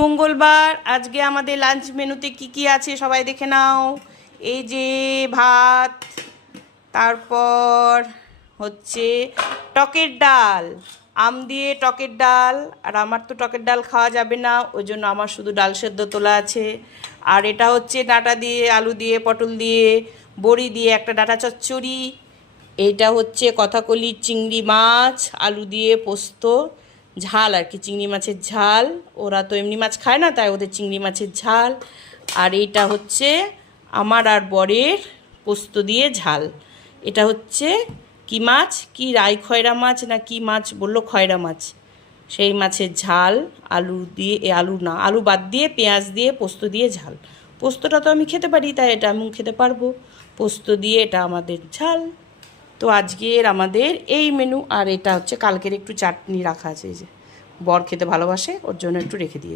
মঙ্গলবার। আজকে আমাদের লাঞ্চ মেনুতে কি আছে সবাই দেখে নাও। এই যে ভাত, তারপর হচ্ছে টকের ডাল, আম দিয়ে টকের ডাল। আর আমার তো টকের ডাল খাওয়া যাবে না, ওই জন্য আমার শুধু ডাল সেদ্ধ তোলা আছে। আর এটা হচ্ছে ডাঁটা দিয়ে, আলু দিয়ে, পটল দিয়ে, বড়ি দিয়ে একটা ডাঁটা চচ্চড়ি। এইটা হচ্ছে কথাকলি চিংড়ি মাছ, আলু দিয়ে পোস্ত, ঝাল আর কি, চিংড়ি মাছের ঝাল। ওরা তো এমনি মাছ খায় না, তাই ওদের চিংড়ি মাছের ঝাল। আর এইটা হচ্ছে আমার আর বরের পোস্ত দিয়ে ঝাল। এটা হচ্ছে কি মাছ, কি রাই খয়রা মাছ না কি মাছ বললো, খয়রা মাছ, সেই মাছের ঝাল। আলু দিয়ে, আলু না, আলু বাদ দিয়ে পেঁয়াজ দিয়ে পোস্ত দিয়ে ঝাল। পোস্তটা তো আমি খেতে পারি, তাই এটা আমি খেতে পারবো। পোস্ত দিয়ে এটা আমাদের ঝাল। তো আজকের আমাদের এই মেনু। আর এটা হচ্ছে কালকের একটু চাটনি রাখা আছে, এই যে বর খেতে ভালোবাসে, ওর জন্য একটু রেখে দিয়েছি।